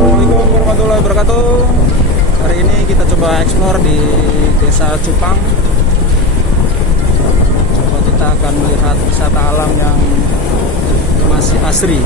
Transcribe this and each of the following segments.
Assalamualaikum warahmatullahi wabarakatuh. Hari ini kita coba eksplor di Desa Cupang. Coba kita akan melihat wisata alam yang masih asri.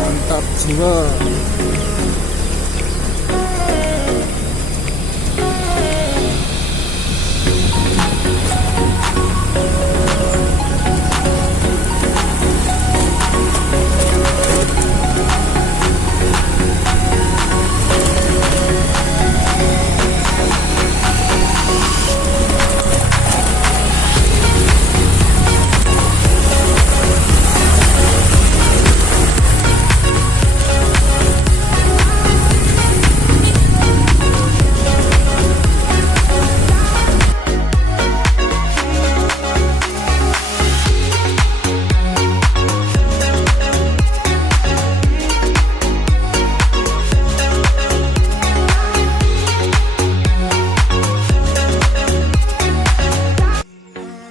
Mantap jiwa.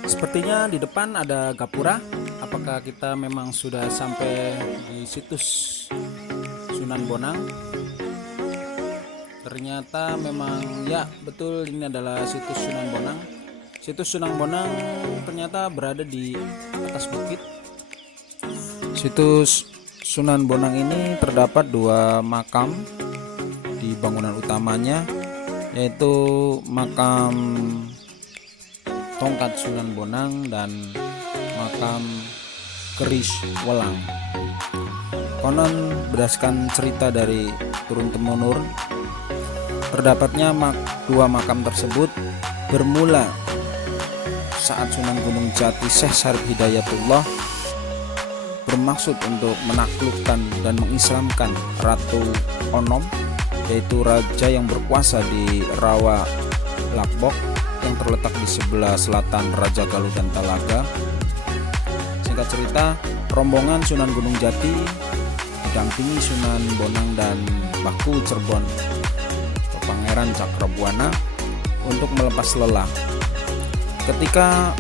Sepertinya di depan ada gapura. Apakah kita memang sudah sampai di situs Sunan Bonang? Ternyata memang ya betul, ini adalah situs Sunan Bonang. Situs Sunan Bonang ternyata berada di atas bukit. Situs Sunan Bonang ini terdapat dua makam di bangunan utamanya, yaitu makam Tongkat Sunan Bonang dan makam Keris Welang. Konon berdasarkan cerita dari turun-temurun, terdapatnya dua makam tersebut bermula saat Sunan Gunung Jati Syekh Syarif Hidayatullah bermaksud untuk menaklukkan dan mengislamkan Ratu Onom, yaitu raja yang berkuasa di Rawa Lakbok yang terletak di sebelah selatan Raja Galuh dan Talaga. Singkat cerita, rombongan Sunan Gunung Jati didampingi Sunan Bonang dan Baku Cerbon Pangeran Cakrabuana untuk melepas lelah. Ketika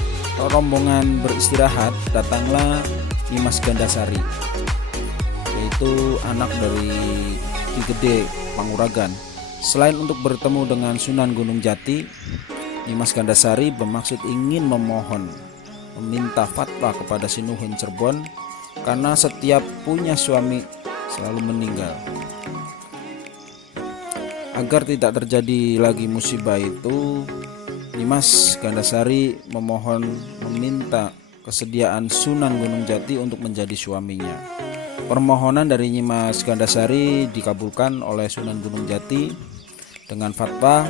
rombongan beristirahat, datanglah Dimas Gandasari, yaitu anak dari Ki Gede Panguragan. Selain untuk bertemu dengan Sunan Gunung Jati, Dimas Gandasari bermaksud ingin meminta fatwa kepada Sinuhun Cerbon karena setiap punya suami selalu meninggal. Agar tidak terjadi lagi musibah itu, Nyimas Gandasari meminta kesediaan Sunan Gunung Jati untuk menjadi suaminya. Permohonan dari Nyimas Gandasari dikabulkan oleh Sunan Gunung Jati dengan fatwa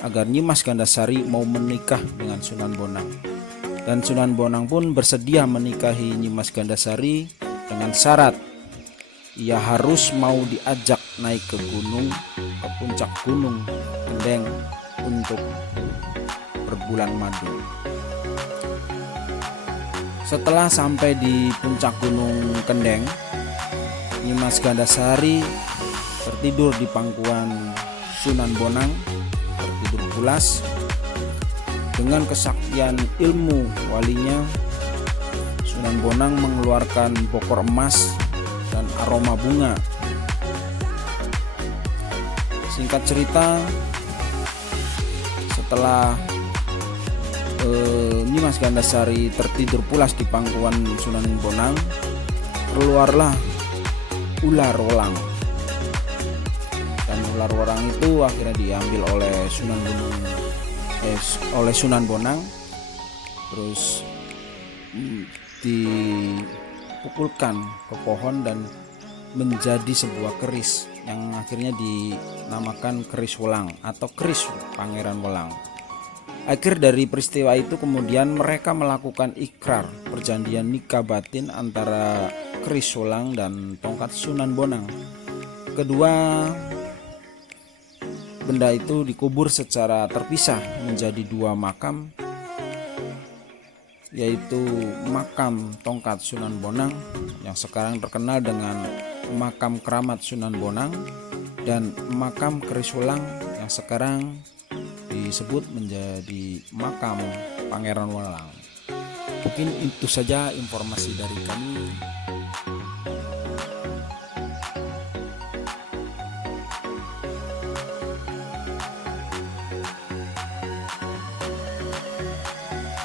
agar Nyimas Gandasari mau menikah dengan Sunan Bonang. Dan Sunan Bonang pun bersedia menikahi Nyimas Gandasari dengan syarat ia harus mau diajak naik ke puncak gunung Kendeng untuk berbulan madu. Setelah sampai di puncak gunung Kendeng, Nyimas Gandasari tertidur di pangkuan Sunan Bonang, tertidur pulas. Dengan kesaktian ilmu walinya, Sunan Bonang mengeluarkan bokor emas dan aroma bunga. Singkat cerita, setelah Nyimas Gandasari tertidur pulas di pangkuan Sunan Bonang, keluarlah ular wolang. Dan ular wolang itu akhirnya diambil oleh Sunan Bonang, terus dipukulkan ke pohon dan menjadi sebuah keris yang akhirnya dinamakan keris Welang atau keris Pangeran Welang. Akhir dari peristiwa itu kemudian mereka melakukan ikrar perjanjian nikah batin antara keris Welang dan tongkat Sunan Bonang. Kedua benda itu dikubur secara terpisah menjadi dua makam, yaitu makam tongkat Sunan Bonang yang sekarang terkenal dengan makam keramat Sunan Bonang dan makam keris Welang yang sekarang disebut menjadi makam Pangeran Welang. Mungkin itu saja informasi dari kami.